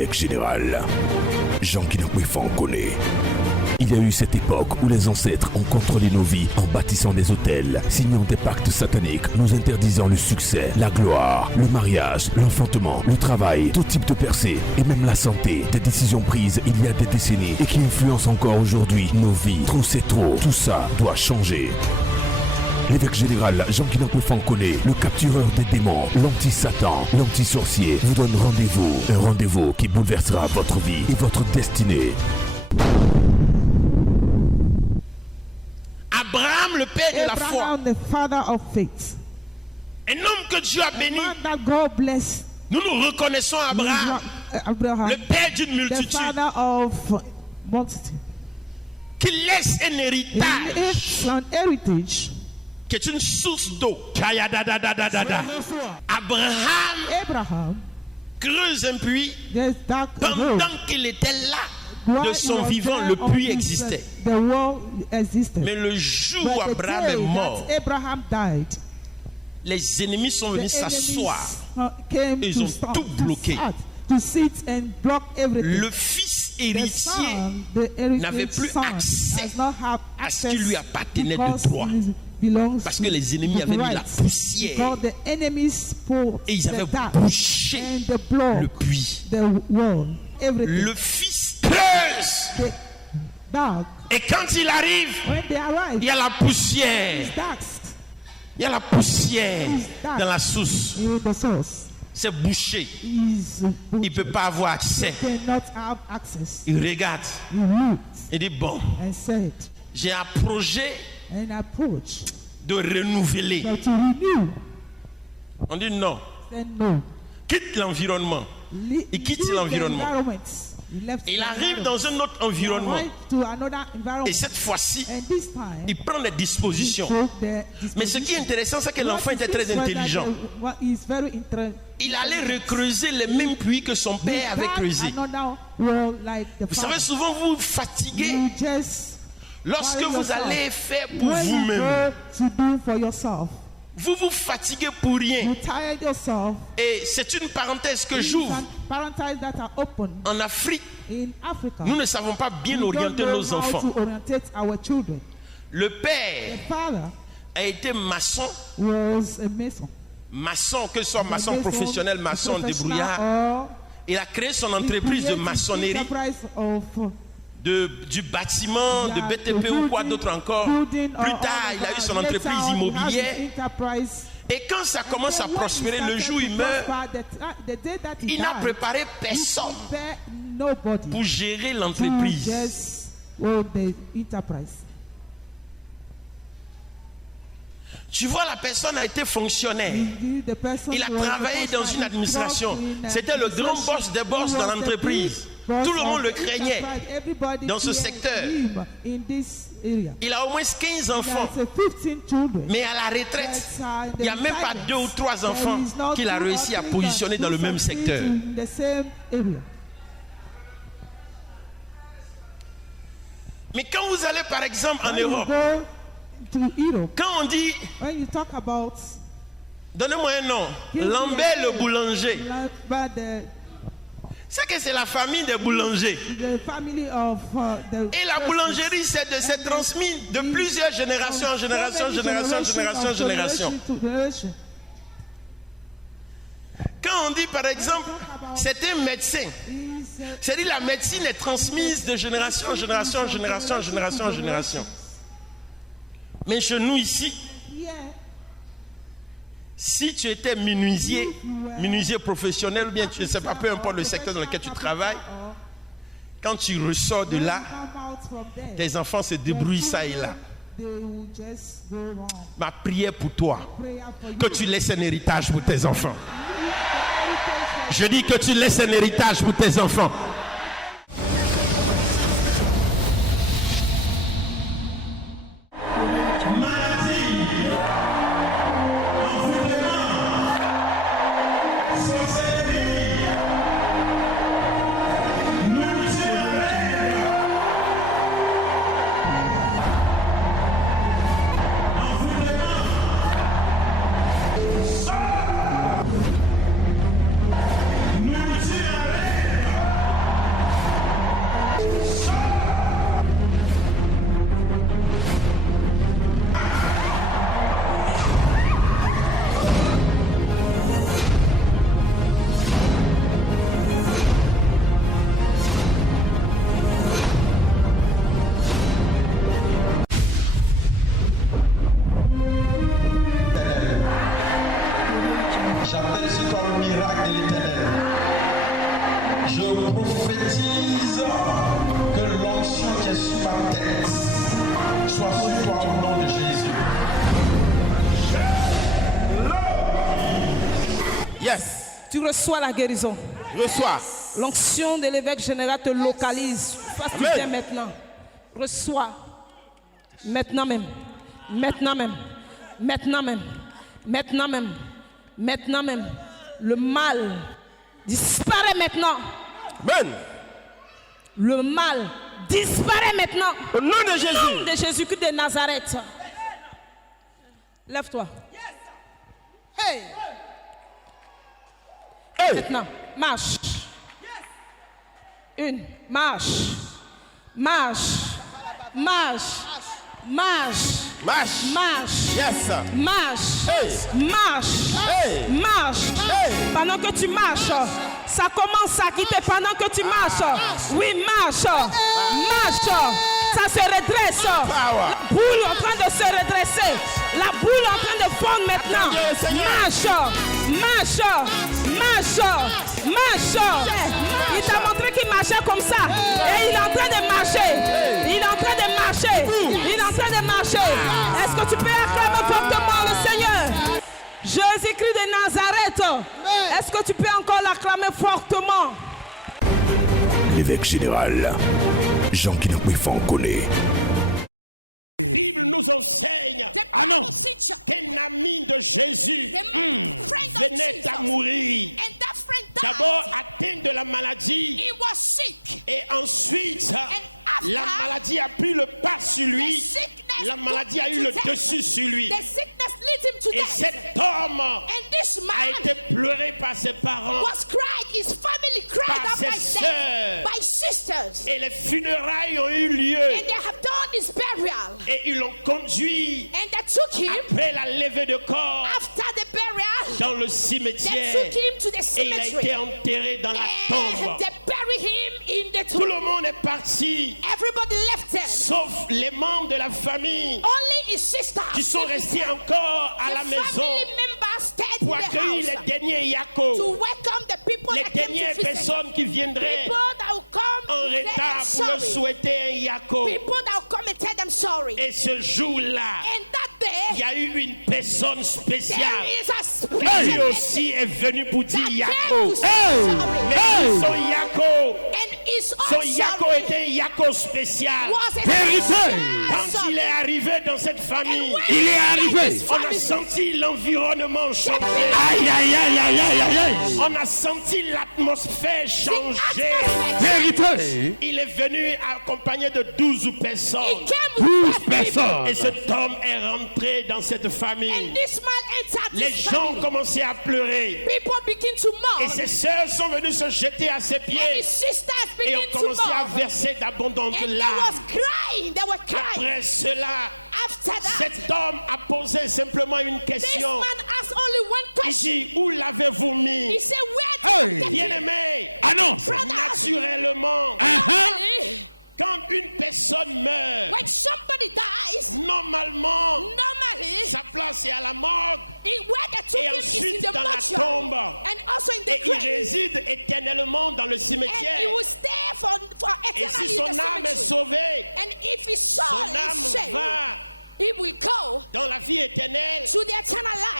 l'évêque général. Jean Kinapwefan connaît. Il y a eu cette époque où les ancêtres ont contrôlé nos vies en bâtissant des hôtels, signant des pactes sataniques, nous interdisant le succès, la gloire, le mariage, l'enfantement, le travail, tout type de percée et même la santé. Des décisions prises il y a des décennies et qui influencent encore aujourd'hui nos vies. Trop c'est trop, tout ça doit changer. L'évêque général Jean Kinapwefan connaît, le captureur des démons, l'anti-Satan, l'anti-sorcier, vous donne rendez-vous. Un rendez-vous qui bouleversera votre vie et votre destinée. Abraham, le père de la foi. Abraham, the father of faith. Un homme que Dieu a béni. Man that God bless. Nous nous reconnaissons Abraham, Abraham, le père d'une the multitude, father of multitude. qui laisse un héritage, It's an heritage. qui est une source d'eau. Abraham creuse un puits. There's dark road. Pendant qu'il était là, de son vivant, le puits existait. The world existed. Mais le jour où But the Abraham day est mort, that Abraham died, les ennemis sont venus the enemies s'asseoir. came Ils to ont stop, tout bloqué. to sit and block everything. Le fils The héritier son, the heritage n'avait plus son accès does not have à ce access qui lui appartenait de because droit. it belongs Parce que to les ennemis avaient mis la rights. poussière Because the enemies poured et ils avaient the dark bouché and the blood, le puits. the wall, everything. Le fils creuse. The dark. Et quand il arrive, When they arrive, il y a la poussière. it's dark Il y a la poussière dans la source. in the source. C'est bouché. Is Il ne peut pas avoir accès. cannot have access. Il regarde. He looked Il dit, bon, and said, j'ai un projet an approach de renouveler. but to renew. On dit non. Said no. Quitte l'environnement. Il quitte Leave the l'environnement. environment. He left Il the arrive environment. dans un autre environnement. Went to another environment. Et cette fois-ci, And this time, il prend les dispositions. he took the Mais ce qui est disposition. intéressant, c'est que What l'enfant is était this très one that intelligent. what is very Il allait recreuser les mêmes puits que son père avait creusés. Another world like the Vous savez, father. souvent vous vous fatiguez You just lorsque worry vous yourself. allez faire pour when you vous-même. go to do for yourself, Vous vous fatiguez pour rien. you tired yourself. Et c'est une parenthèse que These j'ouvre. are parentheses that are open En Afrique, in Africa. nous ne savons pas bien We don't orienter know nos how enfants. to orientate our children. Le The père father a été maçon. was a mason. Maçon, que ce soit maçon Mason, professionnel, maçon professional, débrouillard. or Il a créé son he entreprise de created maçonnerie, enterprise of du bâtiment, de yeah, BTP the ou quoi building- d'autre encore. building Plus or tard, il a eu son later entreprise on, he has immobilière. his enterprise. Et quand ça commence à Then when prospérer, he le jour où il started meurt, to prosper, the day that he il n'a died, préparé he personne prepared nobody pour gérer to l'entreprise. just hold the enterprise. Tu vois, la personne a été fonctionnaire. The person Il a was travaillé the dans person une that administration. worked in C'était le grand administration. boss des boss He dans was the l'entreprise. big boss Tout le monde of le the craignait enterprise. Everybody dans ce feared secteur. him in this area. Il a au moins 15 enfants. There's 15 children. Mais à la retraite, That's, il n'y a même pas 2 ou 3 enfants qu'il a réussi à positionner dans le même secteur. In the same area. Mais quand vous allez par exemple en When you Europe, go to Europe, quand on dit, when you talk about donnez-moi un nom, Lambert le boulanger, c'est que c'est la famille des boulangers. the family of the Et la boulangerie, c'est transmis de plusieurs générations en génération, génération. Quand on dit par exemple, c'est un médecin, c'est-à-dire la médecine est transmise de génération en génération. Mais chez nous ici, si tu étais menuisier professionnel ou bien tu ne sais pas, peu importe le secteur dans lequel tu travailles, quand tu ressors de là, tes enfants se débrouillent ça et là. Ma prière pour toi, que tu laisses un héritage pour tes enfants. Je dis que tu laisses un héritage pour tes enfants. soit sur toi au nom de Jésus. Yes. Tu reçois la guérison. Reçois. L'onction de l'évêque général te localise. Parce que tu viens maintenant. Reçois. Maintenant même. Maintenant même. Maintenant même. Maintenant même. Maintenant même. Le mal disparaît maintenant. Amen. Le mal disparaît maintenant. Au nom de Jésus. Au nom de Jésus-Christ de Nazareth. Lève-toi. Hey. Hey. Maintenant, marche. Une, marche. Marche. Marche. Marche. Marche. Marche. Yes. Marche. Hey. Marche. Hey. Marche. Hey. Pendant que tu marches, ça commence à quitter pendant que tu marches. Oui, marche. Marche. Ça se redresse. Power. La boule est en train de se redresser. La boule est en train de fondre maintenant. Marche. Marche. Marche. Marche. Il t'a montré qu'il marchait comme ça. Et il est en train de marcher. Il est en train de marcher. Il est en train de marcher. Est-ce que tu peux acclamer fortement le Seigneur? Jésus-Christ de Nazareth. Est-ce que tu peux encore l'acclamer fortement? L'évêque général, Jean Kinapoué Fankoné. La Bible nous enseigne qu'un ami de Jésus venait à mourir. D'abord atteint de la maladie et ensuite la maladie a pris le pas sur lui. La maladie a eu le dessus sur lui. Et cet homme a été pleuré par ses parents, par ses sœurs. Et les funérailles ont eu lieu. Et ils l'ont conduit après la levée de corps dans le cimetière. Et il a été enterré dans la tombe. Tout le monde est parti, sauf les membres de la famille qui sont restés encore à la maison pour accueillir les derniers Yako, les dernières personnes qui viendraient en retard pour leur souhaiter un Yako. Et ce jour-là, il y a eu une personne spéciale qui lui aussi est venue pour dire Yako. Mais son Yako était un Yako spécial. Quand il est arrivé dans cette famille, on a senti l'environnement changer. On a senti l'atmosphère changer. Il est venu accompagné de 12 personnes. Et cet homme est rentré dans cette famille. Les gens ont commencé à pleurer. Et ses sœurs sont venues se jeter à ses pieds et ont commencé à verser d'abondantes larmes. Après cela, cet homme a posé simplement une question. Il dit, où l'avez-vous mis? Bien-aimé, naturellement, quand une personne meurt, normalement, sa place est à la morgue et ensuite dans la tombe. Et il réside éternellement dans le cimetière. Et si son âme est sauvée, son âme va dans la vie éternelle.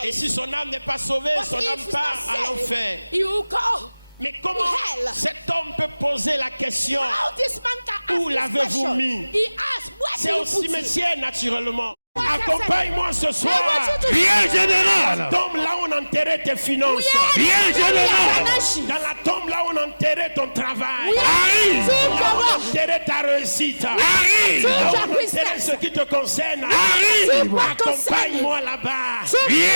Et si son âme n'est pas sauvée, son âme part à l'enfer. Mais comment cet homme peut poser la question, où l'avez-vous mis? C'est au cimetière naturellement. Accompagne-moi ce soir. Bien général. Dans la tombe là où on enterrait tes finances. Bien général. Dans la tombe là où on enterrait ton travail. Arrive. Là où on enterrait ta réussite. Arrive. Là où on enterrait ce qui te concerne. Arrive. Accompagne-moi là-bas. Viens.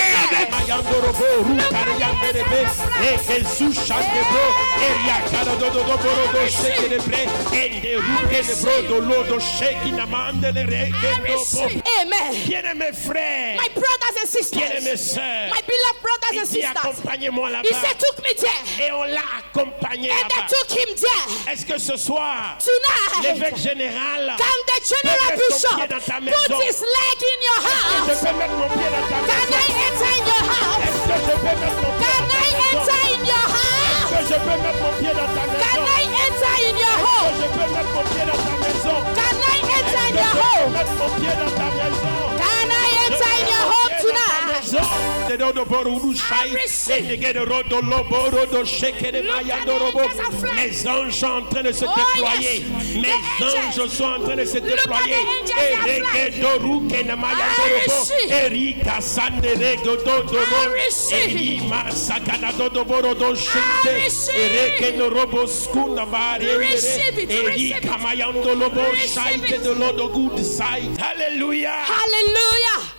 Amen. Bien-aimés frères, My brothers and sisters, bien-aimés sœurs, my beloved brothers il and dit sisters, accompagnez-moi he là-bas. said, took me there, Et on l'a accompagné and they là-bas. took him there. Est-ce que ce soir, Tonight, l'évêque général, can the general peut mettre son bishop pied dans ta put maison? his leg in your je house? peux mettre mon pied dans ta Can maison? I enter in your house? Est-ce que je peux mettre mon pied Can dans ta I maison? enter in your Est-ce que house? je peux mettre mon pied dans ta Can maison? I enter in your Est-ce que home? je peux mettre mon pied dans ta maison? Can I enter in in your home? Mettre mon pied dans ta maison. Can I enter in your home tonight? Les anges sont en train de se déployer. Mes anges sont en train de se déployer. Alléluia. Hallelujah.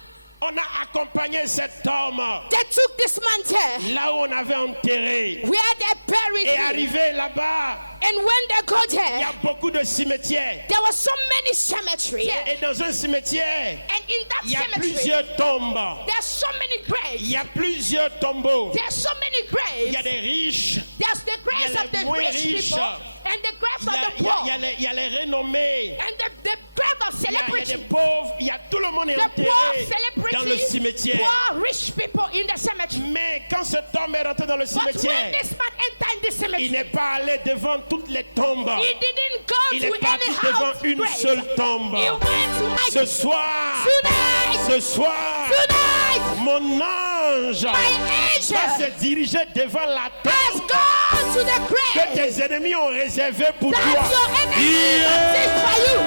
On a accompagné cet homme They took this man there là où on avait enterré. where they buried Et him. arrivé là-bas, And when they got il y there, a beaucoup de cimetières. there were so many cemeteries. Et dans un cimetière, And in that il y a cemetery, plusieurs tombes. there's so many Il graves. y a plusieurs tombeaux. There's so many Il y a graves. des riches. There's the graves Il y a of the les moins rich riches. people and the graves Il y a, of the il y a- poor. il y a les renommés. And the grave of Il y a des celebrities. pauvres. Il y a tout le monde est The poor enterré dans le celebrities, cimetière. poor rich people in the cemetery. Mais quand cet homme est rentré dans le But when cimetière, this man entered in the il cemetery, n'est pas allé devant toutes les tombes. he didn't go Il to est parti any devant house une grave. seule tombe. He went to Ce soir, tonight, ce soir, tonight, mon ange my va angel se diriger devant la has tombe gone to the que grave tes ennemis ont réservée pour that toi. your enemy has for you.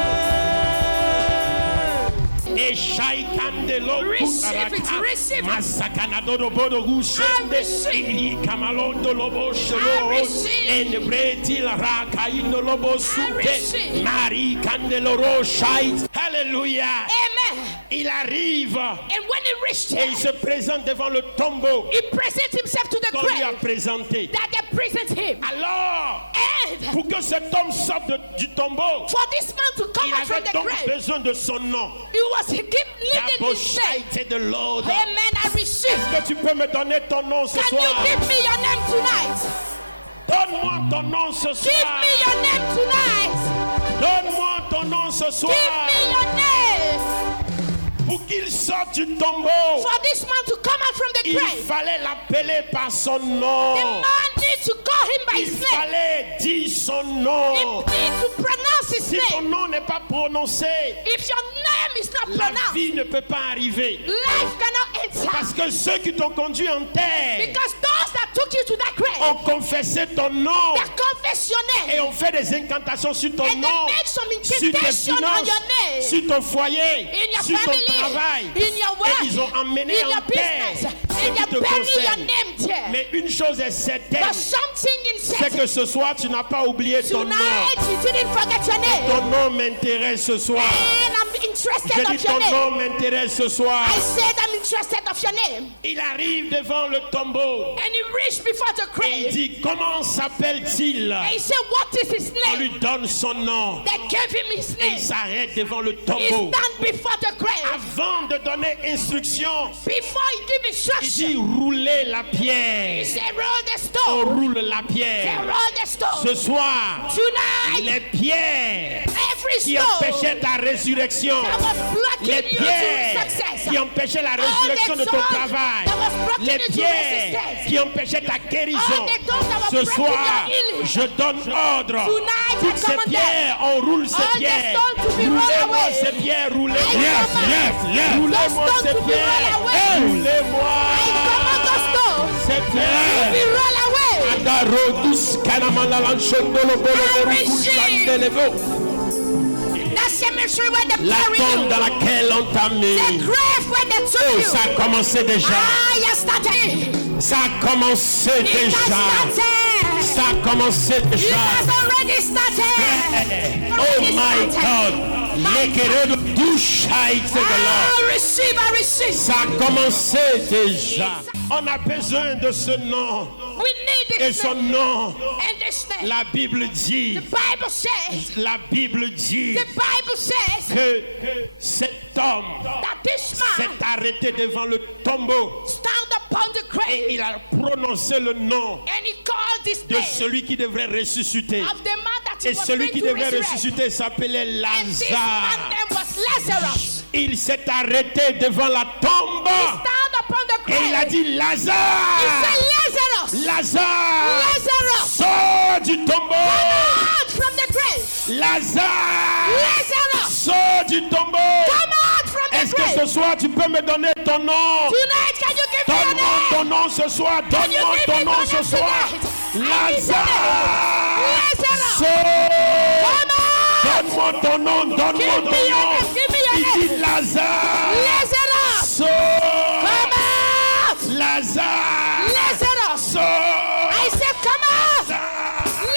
Et Shaikandelo Receive it, Kutaraka, receive it. Masakanadodo Bodo Gushende, I receive. Iri Kamalondo Lobo Shelo, I receive. and Bretil Raka Indolobo Sute, receive. Mari Candeloro Shait. Alléluia. Amen. Il arrive And when he reached et il there, se présente devant le tombeau he presents himself to the qu'on lui a grave présenté. that they present him. Alors, And pour que cet homme sorte du tombeau, for this man to come il out from avait the donc grave, besoin de son nom. he was leading his name. Taboshite de Lord. Amen. I receive. Est-ce que tu peux me donner ton nom ce Can soir? you give me your name tonight? Donne-moi ton nom ce Give soir. me your name tonight. Donne-moi ton nom ce Give soir. me your name. Pour qu'il sorte du tombeau, For this man to come out from the il grave, fallait l'appeler par son the nom. man needs to call him by Il his name. fallait dire son He nom. needs to pronounce his Si ton name. nom n'est pas prononcé, If your name is not la pronounced, vie ne peut pas arriver. life cannot enter. Parce que ceux qui t'ont conduit en terre Because those that took you to that grave, ont confessé ton nom that confess your et name, ont fait des incantations sur ton and they nom, make some sur tes incantation on finances, your name, sur ton foyer, in your sur ton family, travail. in your Et work, ils ont emmené in en your terre business, ce and qui they te bury your concerne. name there. Mais une chose est certaine, But something in c'est certain, que ce soir tu n'as pas oublié ton nom. tonight you didn't forget your name. Ton nom m'intéresse ce soir. And I'm interested Je of dis your ton name. nom m'intéresse ce soir. I said I'm interested of your name. Il arrive devant le tombeau And he reached before the et il grave. dit comment s'appelle-t-il? And he said, what is his On name? lui donne son nom They gave him his et il name. s'arrête devant le He tombeau. stand before the grave. Avant de donner instruction, Before he give il instruction, dit roulez la he pierre. said, roll the On stone. roule la They pierre. roll the stone. Ce soir, Tonight, les pierres every qui stone empêchaient ta résurrection, that was les blocking you to pierres success, qui empêchaient la all résurrection the de ton doors travail, that was blocking les you to pierres resistance, qui empêchaient ta guérison. all the doors that were Ce blocking soir, your healing. je donne ordre. Tonight, I Toutes ces command pierres, on roule all ces the pierres. stones to be rolled Roulez-moi away. ces pierres, roulez-moi. Yes, yes, yes. Roulez-moi Those ces stones to be pierres. rolled away. Roulez-moi I command those stones ces to pierres. be rolled away. Darodus kanamalalanchondolo boloboro That cemetery where they La bury tombe you, dans laquelle on t'a mis. the grave where they took Oh, you. ça a commencé déjà. Ah, you started. Ça a commencé It has déjà. started. Ça a commencé It déjà. has already started. Oh Already my started. God. L'équerre du chait de l'or. I receive, I receive. Ça a commencé déjà. On a besoin de ce nom. We need Et this son name. nom, And this name. la Bible dit, The Bible says, la Bible dit the Bible says que cet homme that this man s'est arrêté devant le tombeau stand upon the et grave il a prononcé le nom and he called this de name celui qui devrait ressusciter. of the man that he Et was celui going qui to devait resurrect. ressusciter s'appelait And this man's Lazare. name was Lazarus. Il s'est arrêté devant la tombe Stand upon the et il a grave. dit He Lazare, said, Lazarus, Lazare, Lazarus, sors du tombeau. out from the grave. Lazare, Lazarus, Sors du tombeau. Come out from the Est-ce que grave. ce soir tu peux me donner ton nom? Tonight, can you give me your Donne-moi name? ton nom ce soir. Donne-moi give ton me nom your ce name soir. tonight? Lazare. Lazarus. Sors. Come out. Donne-moi ton nom. Donne-moi Give ton me your nom. name. Give me your Il name. dit Lazare. Lazarus. Sors. Come out. Lazare. Lazarus. Sors. I said, come out.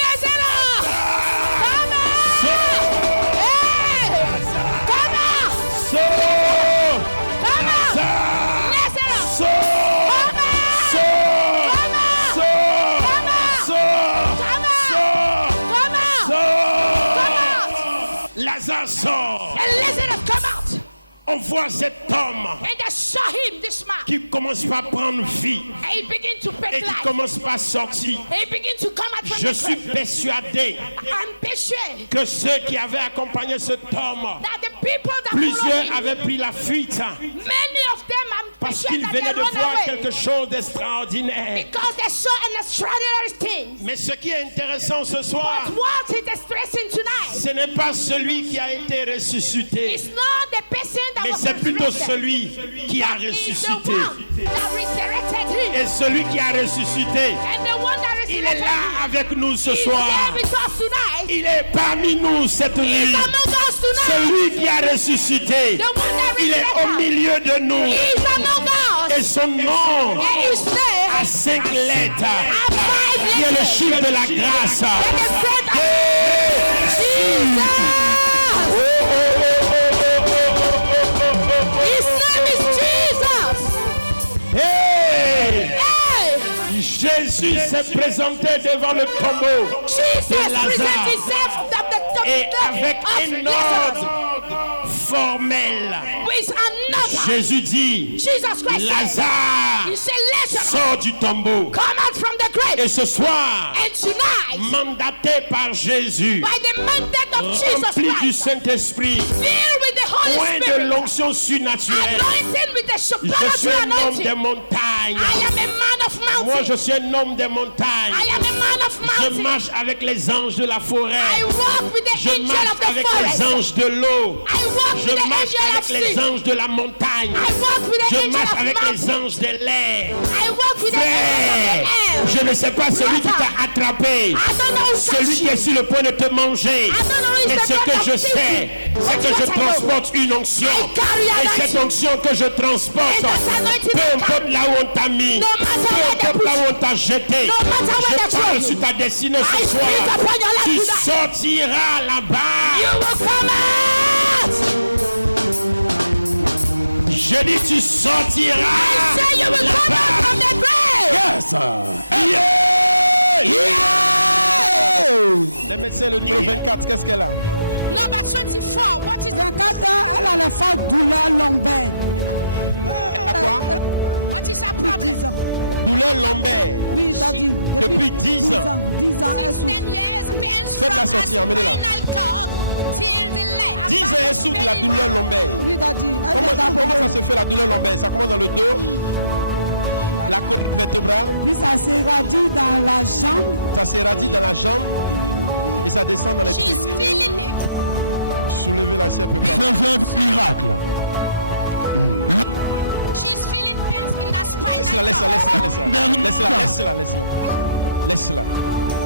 Lazarus. Come out. Hey. Come out. Sors. Come out. Lazare. Lazarus. Sors. Come out. Sors. Come out. Sors. Come out. Sors. Come out. Sors. Come out. Sors. Come out. Lazare sort. And Lazarus, come out. On voit cet homme And they saw him, this man. qui commence par prendre vie And he began to et break qui life. commence par sortir. And he began to come out from Je the suis grave. persuadé I'm persuaded que ceux qui avaient accompagné cet homme, that the people that followed plusieurs him, avaient pris la fuite many of them, I'm parce persuaded qu'ils that they venaient de run voir away quelque chose d'extraordinaire. because they saw an extraordinary thing. Mais ce qui est intéressant ce soir, But what is distressing tonight ce n'est pas celui qui a été ressuscité, is not the person that mais was c'est plutôt resurrected. celui qui a It's the ressuscité. one that resurrected him. Et celui qui a ressuscité, And the one that il est resurrected là him avec nous ce is soir. here with us tonight. Il est parmi nous cette nuit. He's among us tonight. Celui qui a ressuscité, The one that il est au resurrected. milieu de nous. He's among Et us. son nom And his name a 5 lettres, are 5 qui est le letters. chiffre de la grâce. And the friend of Jesus. His name is Jesus. Hey! Hey, Jésus s'est présenté devant le tombeau Jesus de presents Lazare himself at the et avec of un Lazarus. ordre formel. With another. Jésus dit, Jesus Christ said, Lazare, he said, Lazarus, sors du tombeau. come out from the grave. Et ce soir, And tonight, mandaté par Jésus, by the mandate of Jesus rempli du Christ, Saint-Esprit, filled with the Holy loin de Spirit, l'onction surnaturelle, anointed with the je suis supernatural un homme anointing. des montagnes. I am a man of Moi, mountain. je suis un homme des montagnes. I am a man of Je mountain. marche avec les anges de la forêt. I walk with the Je angel marche of the avec forest. les anges de l'eau. I walk Je with the marche angel of avec les sea. anges de la montagne. I walk with the Je angel marche of avec les mountain. anges de l'air. I walk with the Frère, angel of the air. je ne sais pas celui qui t'a attrapé, I don't know who celui touched qui est you. sur le point de te manger. I don't know who is Mais the ce one que that je touched sais, you. c'est que But je what I know, transporte une onction. I carry Et anointing. cette onction que je transporte, And that anointing peu I importe carry. là où on t'a mis, No matter peu where they importe là put où on t'a jeté, No matter where they je parle throw you. sur ta destinée I ce speak soir. upon your life Tu tonight. sortiras là-bas. You will come out. Je dis tu sortiras I say you will come out là-bas. from the grave. Yes. Le médecin, le numéro 24, qu'est-ce qu'elle a? Number 24. What is 24 ans, elle a la forte douleur lombaire. À quoi? what is her Depuis problem? 10 ans. Douleur lombaire. Oui, t'as dit. Depuis 10 ans. 10 ans, elle Since souffre. 10 years, pains Faites la from sortie, her emmenez-la. spinal cord till the leg. 10 ans, elle souffre de la douleur lombaire. Oui, t'as dit. Elle est Comment d'abord. ça se fait la douleur lombaire? Ça commence dans le dos, la colonne vertébrale, Puis ça s'est radie dans la jambe. ça s'érradie dans la jambe et ça descend dans les pieds. She's feeling it. Soulevez la sienne un peu pas. Miracle. She's feeling pains in her spinal Laisse-la, laisse-la, cord. laisse-la. Laisse-la.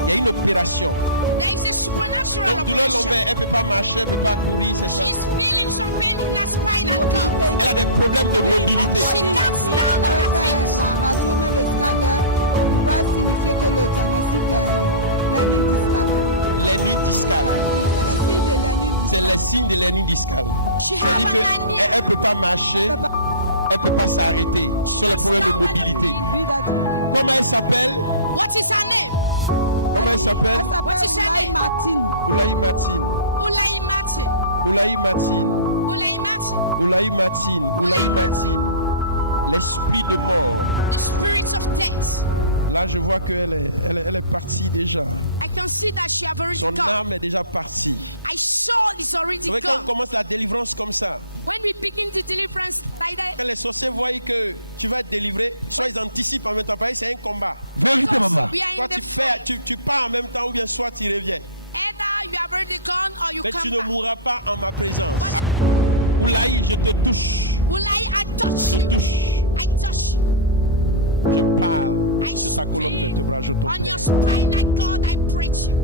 Il y a une opération. There is a supernatural Donc douleur operation. lombaire, elle ne peut pas marcher, elle ne peut pas courir, c'est ça. She's feeling some pain in her spinal cord. Elle a des problèmes de mobilité. She can't stand on her Avec feet. la radio, mais le scanner, pour pouvoir signifier que le diagnostic est l'hernie discale. L'hernie discale. C'est le signe de l'hernie discale. C'est le signe de l'hernie discale. She have C'est-à-dire an hernia. qu'elle ne peut pas marcher, elle ne peut pas s'arrêter. Ce sont les problèmes de mobilité. Oui, t'as dit. Comment elle s'appelle? What is her name? Comment elle s'appelle? Elle What is s'appelle her Oulaye name? Martine. Oulaye Martine. Ulai Martin. Oulaye Martine. Ulai Martin. Oulaye Martine. Oulaye Martine. L'esprit de mort. The spirits of death. Là, je vois qu'elle est partie déjà. I can see that she have already Son gone. âme est déjà partie. I saw it's already Vous savez, quand on gone. commence la délivrance comme ça, When we begin the deliverance like that, quand les sorciers voient que tu vas être délivré, soit ils anticipent en même temps. Pareil, c'est un combat. Vérité, maman. we are Soit in the tu pars en même temps ou bien soit tu reviens. either you have already gone or you Mais come tu ne back. mourras pas en ma présence. But Oulaï, je te touche. will I touch Je you? touche. I touch you. Je parle I sur ta colonne speak vertébrale. Je on your t'opère. spinal cord. I preach you.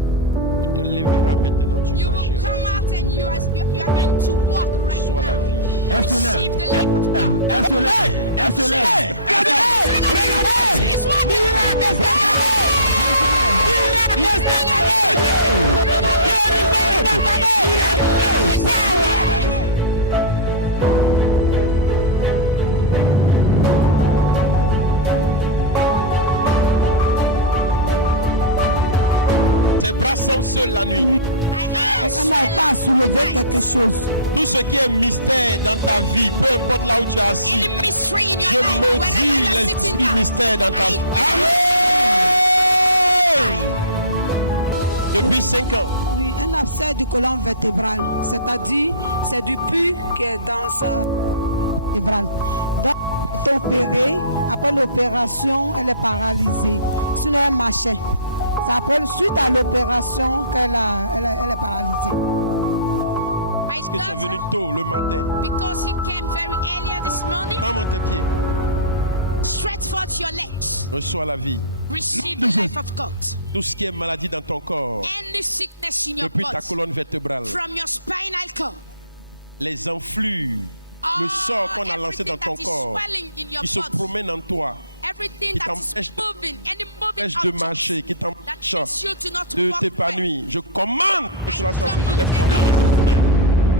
Tu te lèveras maintenant. Tu You will marcheras. come out and you are going to walk right Sois la now. vie. Receive the life of God. Elle se lève. Elle se lève. She's walking. Tes bras sont seuls la nuit. Elle n'a pas à soulever quelque chose. Tout ce qui est mystère dans ta vie, peu importe là où tu es assis, Any mystery in your je life, wherever maudis you are sitting l'esprit down. mystère dans ta vie. Amen. Depuis 5 ans, Oui, un abcès du côlon vertébral, c'est-à-dire c'est du pus qui est dans sa vertébrale. Donc, elle est opérée. Après l'opération, elle est paralysée. Sinon, elle marchait. C'est après, suite à l'opération, qu'elle elle est paralysée. My parce que tu es venu daughter, tôt le matin, because you came very earlier this morning, prends tes pieds, stretch forth your legs. reçois la vie. Receive the life of God. Tout ce qui est maladie dans ton corps, Any sickness in your depuis ta body, colonne vertébrale, from your spinal cord, les enflux, le sort qu'on a lancé dans ton everything that is corps, swelling in your il se body, promène en toi, everything qui that is t'empêche moving, any moving empêche de object marcher, qui that t'empêche makes you to not de walk t'épanouir. Je commande que well. cela I soit command fait. Lève-toi. them.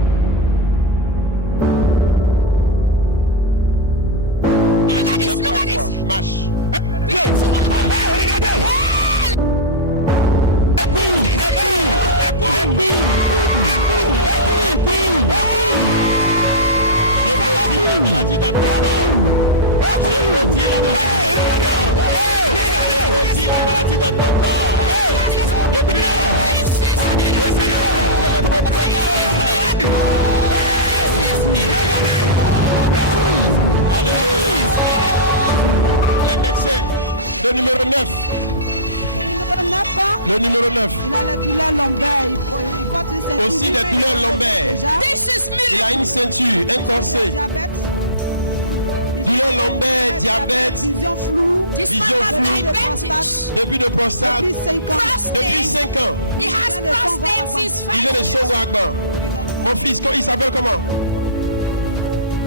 Look at this, Lève-toi, look at this. marche. Regardez. Je maudis la maladie dans ton corps. Je maudis la maladie dans ton corps. Depuis Alléluia. Les médecins, le numéro 9. Le numéro 9. Il a les douleurs lombaires. Il porte une ceinture. Aussi des douleurs lombaires. Déjà, This is Il miracle. a une ceinture, un corset. diabète. Douleur lombaire, diabète, Vision floue. This man Vision has floue. diabetes. début de prostate. Depuis 5 ans. Depuis 5 ans, He has prostate since il vient de 5 Songo years. Agban. Mon fils, il s'appelle comment?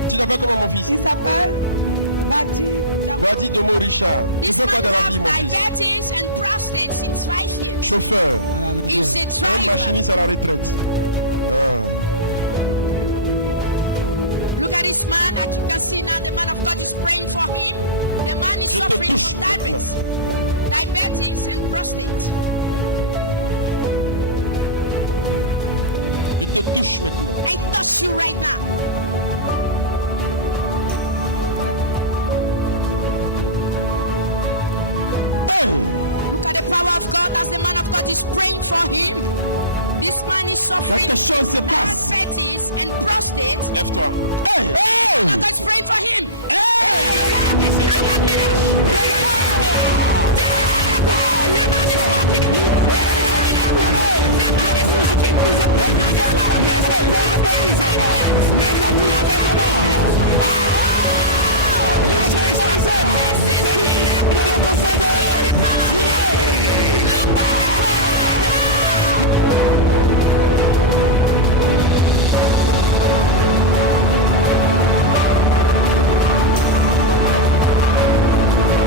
Tu t'appelles comment, mon fils? Il s'appelle Badi. Wadi Domo Richard. Tu This fais quoi man dans la has vie, mon fils? diabetes and prostate since 5 years. Chauffeur. He's a Un driver. machiniste à la retraite. Ah. Look at this man, like you can see now, the man of God is praying for him. The man is Je te suffering touche from diabetes and prostate. Je te touche maintenant. I touch you right now. Look at the power of God as the man of God is praying for him. This man is suffering Quelque chose se passe. diabetes and prostate. Lève-toi. Hey! And God is praying for him. Look at me. The man is walking. The man is walking.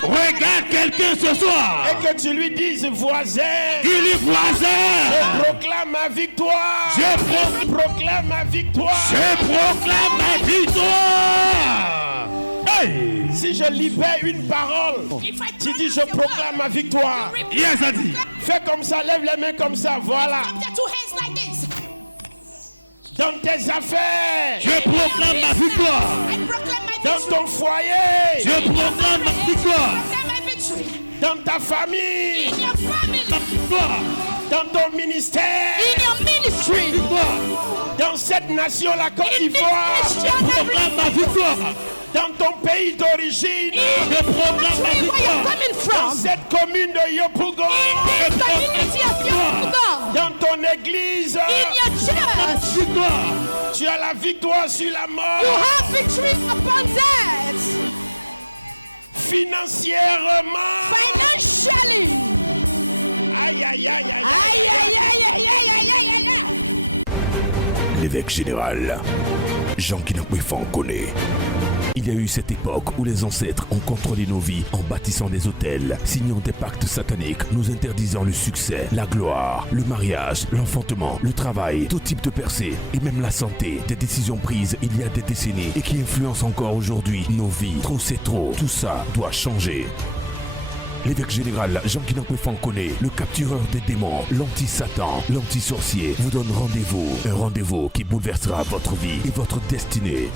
Regarde quelqu'un ce soir. Et que tu lui dises, voisin, Dis-lui voisin. je proclame ma victoire. Je proclame ma victoire. Je proclame ma victoire. Hey! Si je libère une parole, If I tu dis, pronounce je the proclame ma word, victoire. you repeat. Yes, a dit. Fais comme ça, lève les mains comme ça, voilà. Clap your 2 hands like this. Dans tes affaires, Je proclame ma victoire. I proclaim my dans victory. ton foyer, Je proclame ma victoire. Proclaim my victory. dans ta famille, In your family. Ma victoire. dans ton ministère, In your ministry. Victoire. dans cette nation, la Côte In this d'Ivoire, nation. Proclame ma victoire. dans ton pays d'origine, Je proclame ma Where you're victoire. coming dans from. cette commune de Yopougon, In this community of your God. dans ton église, victoire. Tu as la victoire sur la You mort. have victory upon death. Financièrement. Financially. Aïe, aïe, aïe, aïe, Aïe, aïe. aïe, aïe, aïe, aïe, aïe, aïe, aïe, aïe. L'évêque général, Jean Kinapoué-Fa en connaît. Il y a eu cette époque où les ancêtres ont contrôlé nos vies en bâtissant des hôtels, signant des pactes sataniques, nous interdisant le succès, la gloire, le mariage, l'enfantement, le travail, tout type de percée et même la santé. Des décisions prises il y a des décennies et qui influencent encore aujourd'hui nos vies. Trop c'est trop, tout ça doit changer. L'évêque général Jean Kinapoué-Fa en connaît, le captureur des démons, l'anti-Satan, l'anti-sorcier, vous donne rendez-vous. Un rendez-vous qui bouleversera votre vie et votre destinée.